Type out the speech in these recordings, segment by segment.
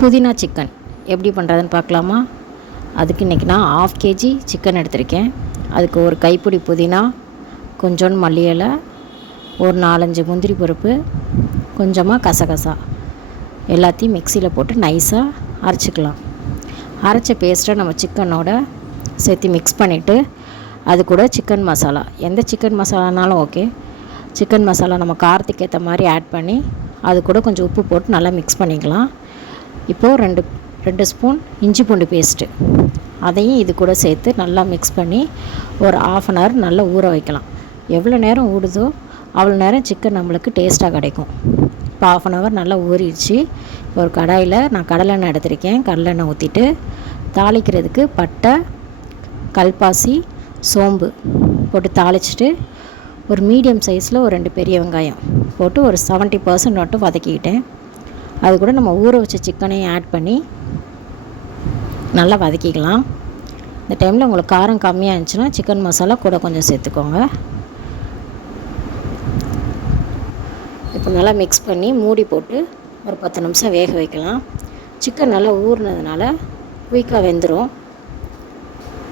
புதினா சிக்கன் எப்படி பண்ணுறதுன்னு பார்க்கலாமா? அதுக்கு இன்றைக்கி நான் 1/2 kg சிக்கன் எடுத்திருக்கேன். அதுக்கு ஒரு கைப்பிடி புதினா, கொஞ்சோண்டு மல்லி இலை, ஒரு 4-5 முந்திரி பருப்பு, கொஞ்சமாக கசகசா எல்லாத்தையும் மிக்சியில் போட்டு நைஸாக அரைச்சிக்கலாம். அரைச்ச பேஸ்ட்டை நம்ம சிக்கனோட சேர்த்து மிக்ஸ் பண்ணிவிட்டு அது கூட சிக்கன் மசாலா, எந்த சிக்கன் மசாலானாலும் ஓகே, சிக்கன் மசாலா நம்ம காரத்துக்கு ஏற்ற மாதிரி ஆட் பண்ணி அது கூட கொஞ்சம் உப்பு போட்டு நல்லா மிக்ஸ் பண்ணிக்கலாம். இப்போது 2 ஸ்பூன் இஞ்சி பூண்டு பேஸ்ட்டு அதையும் இது கூட சேர்த்து நல்லா மிக்ஸ் பண்ணி ஒரு 1/2 hour நல்லா ஊற வைக்கலாம். எவ்வளோ நேரம் ஊடுதோ அவ்வளோ நேரம் சிக்கன் நம்மளுக்கு டேஸ்ட்டாக கிடைக்கும். இப்போ 1/2 hour நல்லா ஊறிடுச்சு. ஒரு கடாயில் நான் கடலெண்ணெய் எடுத்திருக்கேன். கடலெண்ணெய் ஊற்றிட்டு தாளிக்கிறதுக்கு பட்டை, கல்பாசி, சோம்பு போட்டு தாளிச்சிட்டு ஒரு மீடியம் சைஸில் ஒரு 2 பெரிய வெங்காயம் போட்டு ஒரு 70% மட்டும் வதக்கிக்கிட்டேன். அது கூட நம்ம ஊற வச்ச சிக்கனையும் ஆட் பண்ணி நல்லா வதக்கிக்கலாம். இந்த டைமில் உங்களுக்கு காரம் கம்மியாக இருந்துச்சுன்னா சிக்கன் மசாலா கூட கொஞ்சம் சேர்த்துக்கோங்க. இப்போ நல்லா மிக்ஸ் பண்ணி மூடி போட்டு ஒரு 10 நிமிஷம் வேக வைக்கலாம். சிக்கன் நல்லா ஊறினதுனால குயிக்காக வெந்துடும்.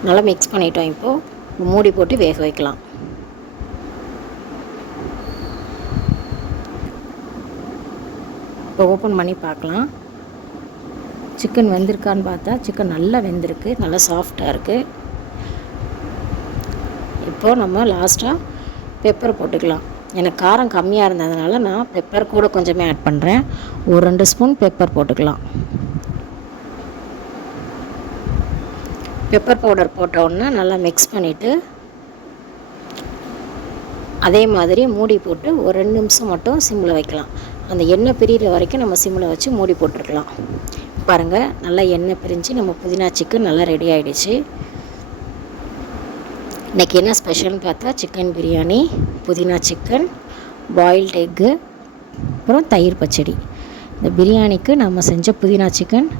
நல்லா மிக்ஸ் பண்ணிட்டோம். இப்போது மூடி போட்டு வேக வைக்கலாம். இப்போ ஓப்பன் பண்ணி பார்க்கலாம். சிக்கன் வெந்திருக்கான்னு பார்த்தா சிக்கன் நல்லா வெந்திருக்கு, நல்லா சாஃப்டாக இருக்குது. இப்போது நம்ம லாஸ்ட்டாக பெப்பர் போட்டுக்கலாம். எனக்கு காரம் கம்மியாக இருந்ததுனால நான் பெப்பர் கூட கொஞ்சமே ஆட் பண்ணுறேன். ஒரு 2 ஸ்பூன் பெப்பர் போட்டுக்கலாம். பெப்பர் பவுடர் போட்ட உடனே நல்லா மிக்ஸ் பண்ணிவிட்டு அதே மாதிரி மூடி போட்டு ஒரு 2 நிமிஷம் மட்டும் சிம்மில் வைக்கலாம். அந்த எண்ணெய் பிரிகிற வரைக்கும் நம்ம சிம்மில் வச்சு மூடி போட்டுருக்கலாம். பாருங்கள், நல்லா எண்ணெய் பிரிஞ்சு நம்ம புதினா சிக்கன் நல்லா ரெடி ஆகிடுச்சு. இன்றைக்கி என்ன ஸ்பெஷல்னு பார்த்தா சிக்கன் பிரியாணி, புதினா சிக்கன், பாயில்டு எக்கு, அப்புறம் தயிர் பச்சடி. இந்த பிரியாணிக்கு நம்ம செஞ்ச புதினா சிக்கன்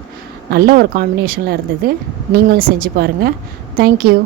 நல்ல ஒரு காம்பினேஷனில் இருந்தது. நீங்களும் செஞ்சு பாருங்கள். தேங்க்யூ.